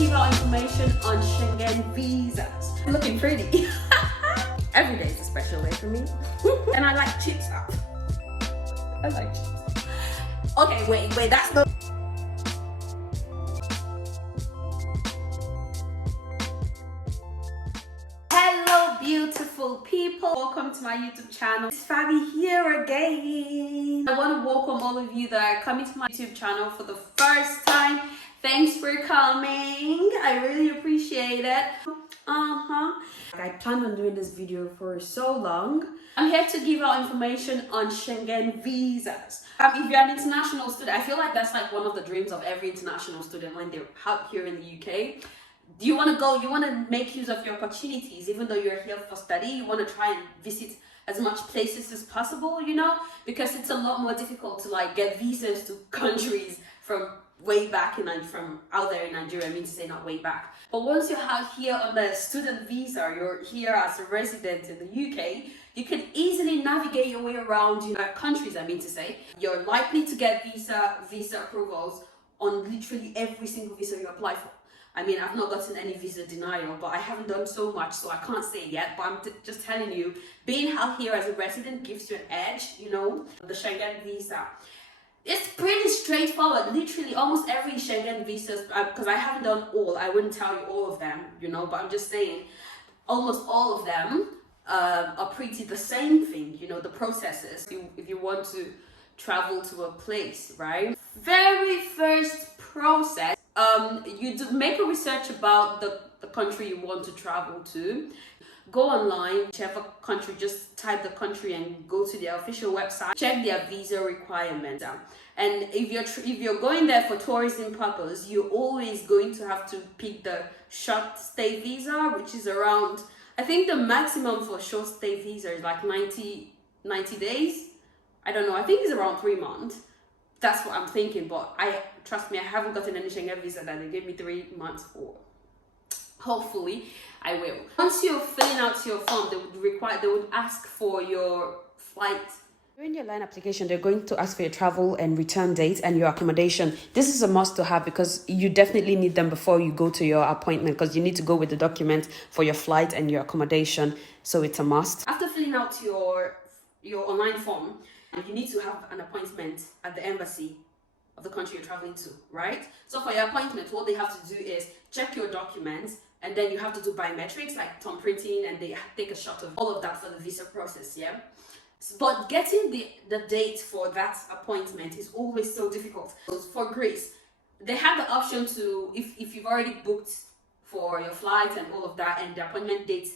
give out information on Schengen visas. I'm looking pretty. Every day is a special day for me. And I like cheap stuff. I like cheap. Okay, wait, that's not. Hello, beautiful people. Welcome to my YouTube channel. It's Fabi here again. I want to welcome all of you that are coming to my YouTube channel for the first time. Thanks for coming. I really appreciate it. I planned on doing this video for so long. I'm here to give out information on Schengen visas. If you're an international student, I feel like that's like one of the dreams of every international student when they're out here in the UK. Do you want to go? You want to make use of your opportunities, even though you're here for study. You want to try and visit as much places as possible, you know, because it's a lot more difficult to like get visas to countries from way back from out there in Nigeria. I mean to say not way back. But once you're out here on the student visa, you're here as a resident in the UK, you can easily navigate your way around, you know, countries. I mean to say, you're likely to get visa approvals on literally every single visa you apply for. I mean, I've not gotten any visa denial, but I haven't done so much, so I can't say yet. But I'm just telling you, being out here as a resident gives you an edge, you know, the Schengen visa. It's pretty straightforward. Literally, almost every Schengen visa, because I haven't done all, I wouldn't tell you all of them, you know, but I'm just saying, almost all of them are pretty the same thing, you know, the processes. If you want to travel to a place, right? Very first process. You do make a research about the country you want to travel to. Go online, whichever country, just type the country and go to their official website. Check their visa requirements. And if you're going there for tourism purpose, you're always going to have to pick the short stay visa, which is around, I think the maximum for short stay visa is like 90 days. I don't know, I think it's around 3 months. That's what I'm thinking, but trust me, I haven't gotten any Schengen visa that they gave me 3 months for. Hopefully, I will. Once you're filling out your form, they would ask for your flight. During your line application, they're going to ask for your travel and return date and your accommodation. This is a must to have because you definitely need them before you go to your appointment, because you need to go with the document for your flight and your accommodation. So it's a must. After filling out your online form, you need to have an appointment at the embassy of the country you're traveling to, right? So for your appointment, what they have to do is check your documents, and then you have to do biometrics like thumb printing, and they take a shot of all of that for the visa process, yeah? But getting the date for that appointment is always so difficult. For Greece, they have the option to, if you've already booked for your flight and all of that, and the appointment date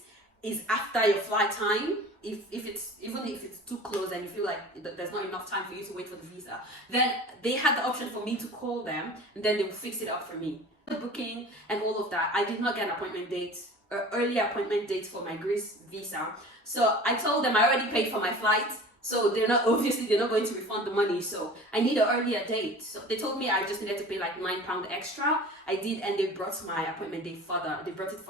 is after your flight time, even if it's too close and you feel like there's not enough time for you to wait for the visa, then they had the option for me to call them, and then they will fix it up for me. The booking and all of that. I did not get an appointment date, early appointment date for my Greece visa. So I told them I already paid for my flight, so they're not going to refund the money. So I need an earlier date. So they told me I just needed to pay like £9 extra. I did, and they brought my appointment date further. They brought it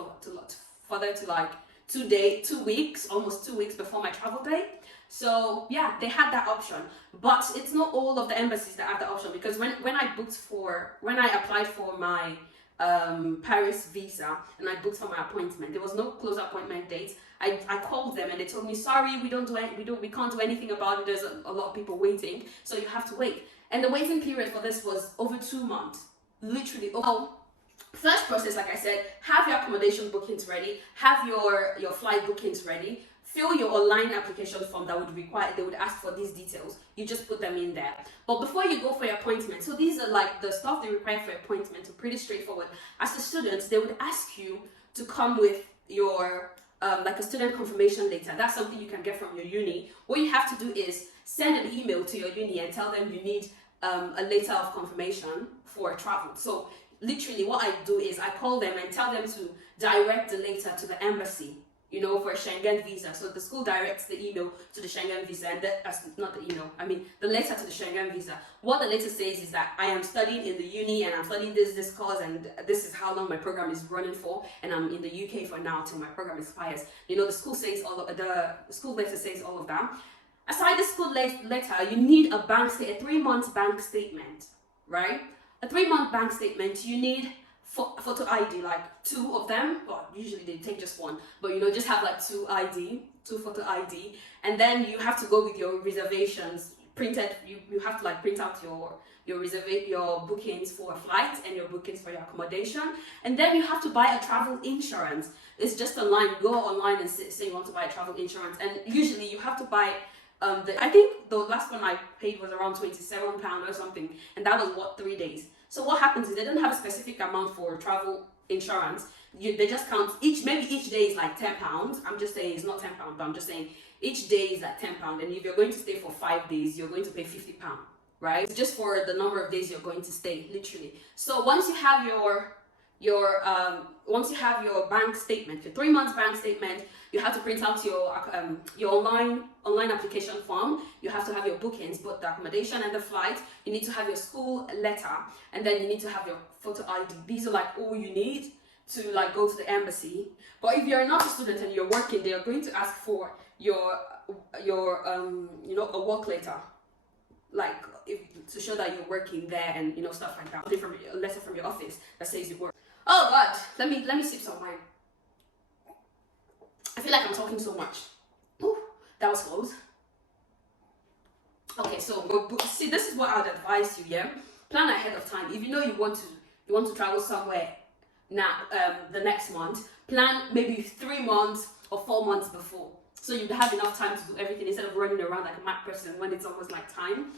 further to like 2 weeks, almost 2 weeks before my travel date. So yeah, they had that option, but it's not all of the embassies that have the option, because when I applied for my Paris visa and I booked for my appointment, there was no close appointment date. I called them and they told me, sorry, we can't do anything about it. There's a lot of people waiting, so you have to wait. And the waiting period for this was over 2 months, literally. First process, like I said, have your accommodation bookings ready, have your flight bookings ready, fill your online application form they would ask for these details. You just put them in there. But before you go for your appointment, so these are like the stuff they require for your appointment, so pretty straightforward. As a student, they would ask you to come with your like a student confirmation letter. That's something you can get from your uni. What you have to do is send an email to your uni and tell them you need a letter of confirmation for travel. So literally what I do is I call them and tell them to direct the letter to the embassy, you know, for a Schengen visa. So the school directs the email to the Schengen visa, and the letter to the Schengen visa. What the letter says is that I am studying in the uni and I'm studying this course, and this is how long my program is running for, and I'm in the UK for now till my program expires. You know, the school letter says all of that. Aside the school letter, you need a 3 month bank statement, right? A 3 month bank statement. You need photo ID, like 2 of them. Well, usually they take just 1, but just have like 2 photo ID, and then you have to go with your reservations printed. You have to like print out your bookings for a flight and your bookings for your accommodation, and then you have to buy a travel insurance. It's just online. Go online and say you want to buy a travel insurance, and usually you have to buy. I think the last one I paid was around £27 or something, and that was 3 days. So what happens is they don't have a specific amount for travel insurance. They just count maybe each day is like £10. I'm just saying it's not £10, but I'm just saying each day is like £10, and if you're going to stay for 5 days, you're going to pay £50, right? It's just for the number of days you're going to stay, literally. So once you have your bank statement, your 3 months bank statement, you have to print out your online application form. You have to have your bookings, both the accommodation and the flight. You need to have your school letter, and then you need to have your photo ID. These are like all you need to like go to the embassy. But if you're not a student and you're working, they are going to ask for your a work letter, like to show that you're working there, and stuff like that. A letter from your office that says you work. Oh God, let me sip some wine. I feel like I'm talking so much. Ooh, that was close. Okay, so see, this is what I'd advise you. Yeah, plan ahead of time. If you want to travel somewhere now, the next month, plan maybe 3 months or 4 months before, so you have enough time to do everything instead of running around like a mad person when it's almost like time.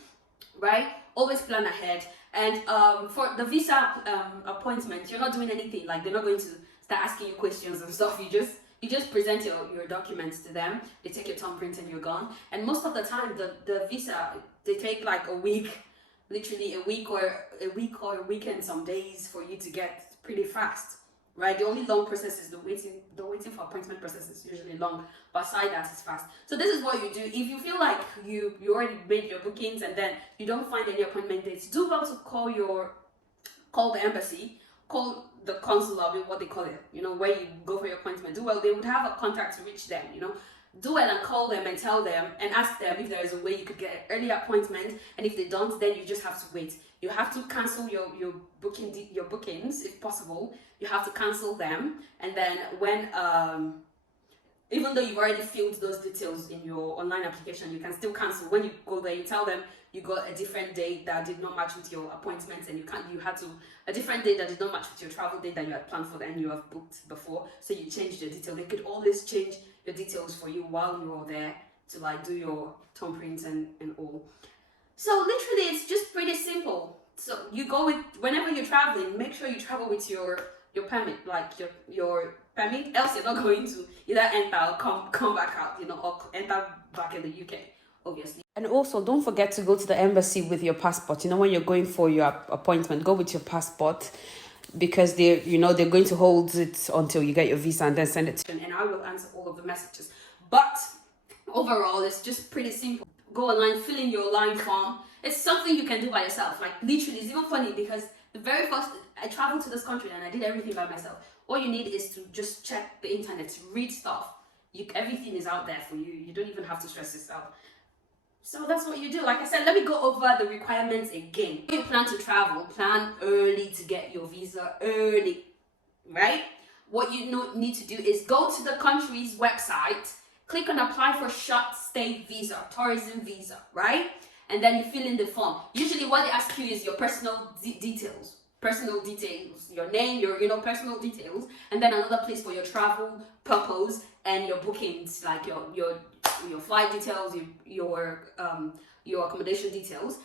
Right? Always plan ahead. And for the visa appointment, you're not doing anything. Like, they're not going to start asking you questions and stuff. You just present your documents to them. They take your thumbprint and you're gone. And most of the time, the visa, they take like a week, literally a week or a weekend, some days for you to get. Pretty fast. Right? The only long process is the waiting for appointment process is usually long, but aside that is fast. So this is what you do. If you feel like you already made your bookings and then you don't find any appointment dates, do well to call the embassy, call the consular, what they call it, where you go for your appointment. Do well, they would have a contact to reach them, Do well and call them and tell them and ask them if there is a way you could get an early appointment, and if they don't, then you just have to wait. You have to cancel your bookings if possible. You have to cancel them, and then when even though you've already filled those details in your online application, you can still cancel. When you go there, you tell them you got a different date that did not match with your appointments, and you had a different date that did not match with your travel date that you had planned for and you have booked before. So you changed your detail. They could always change your details for you while you're there to like do your thumbprints and all. So literally, it's just pretty simple. So you go with, whenever you're traveling, make sure you travel with your permit, like your permit, else you're not going to either enter or come back out, or enter back in the UK, obviously. And also, don't forget to go to the embassy with your passport. When you're going for your appointment, go with your passport, because they're going to hold it until you get your visa and then send it to you. And I will answer all of the messages. But overall, it's just pretty simple. Go online, fill in your online form. It's something you can do by yourself. Like, literally, it's even funny because the very first, I traveled to this country and I did everything by myself. All you need is to just check the internet, to read stuff. Everything is out there for you. You don't even have to stress yourself. So that's what you do. Like I said, let me go over the requirements again. If you plan to travel, plan early to get your visa early, right? What you need to do is go to the country's website, click on apply for short stay visa, tourism visa, right? And then you fill in the form. Usually what they ask you is your personal details, your name, your personal details, and then another place for your travel purpose and your bookings, like your flight details, your accommodation details.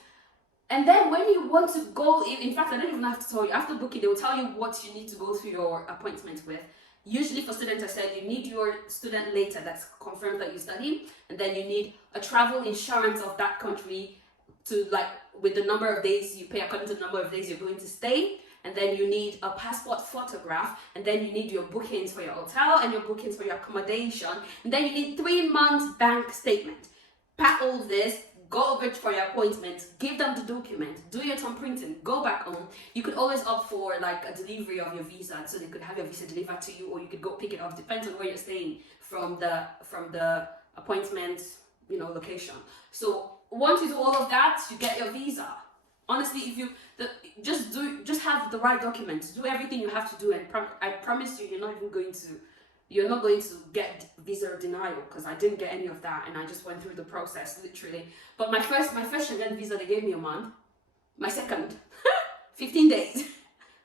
And then when you want to go, in fact, I don't even have to tell you, after booking, they will tell you what you need to go through your appointment with. Usually for students, I said you need your student letter that's confirmed that you study, and then you need a travel insurance of that country to, like, with the number of days you pay according to the number of days you're going to stay. And then you need a passport photograph, and then you need your bookings for your hotel and your bookings for your accommodation, and then you need 3 months bank statement. Pack all this, go over it for your appointment, give them the document, do your thumbprinting, go back home. You could always opt for like a delivery of your visa, so they could have your visa delivered to you, or you could go pick it up, depends on where you're staying from the appointment location. So once you do all of that, you get your visa. Honestly, if you just have the right documents, do everything you have to do, and I promise you, you're not going to get visa denial, because I didn't get any of that, and I just went through the process literally. But my first Schengen visa, they gave me a month. My second, 15 days.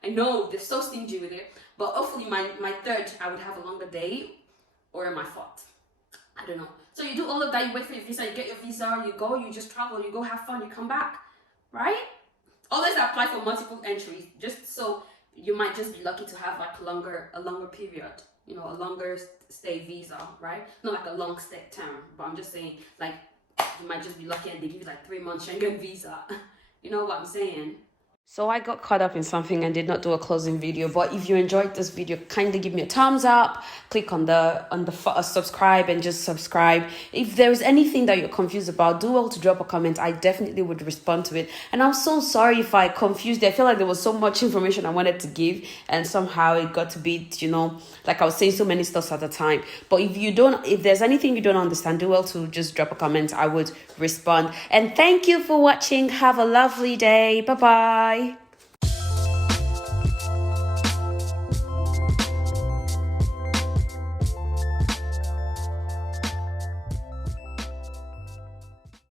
I know they're so stingy with it, but hopefully my third, I would have a longer day, or my fourth. I don't know. So you do all of that, you wait for your visa, you get your visa, you go, you just travel, you go have fun, you come back, right? Always apply for multiple entries, just so you might just be lucky to have like a longer period, a longer stay visa, right? Not like a long stay term, but I'm just saying, like, you might just be lucky and they give you like 3 months Schengen visa. You know what I'm saying? So I got caught up in something and did not do a closing video, but if you enjoyed this video, kindly give me a thumbs up, click on the subscribe and just subscribe. If there's anything that you're confused about, do well to drop a comment. I definitely would respond to it. And I'm so sorry if I confused you. I feel like there was so much information I wanted to give and somehow it got to be, like I was saying so many stuff at the time. But if there's anything you don't understand, do well to just drop a comment. I would respond. And thank you for watching. Have a lovely day. Bye-bye.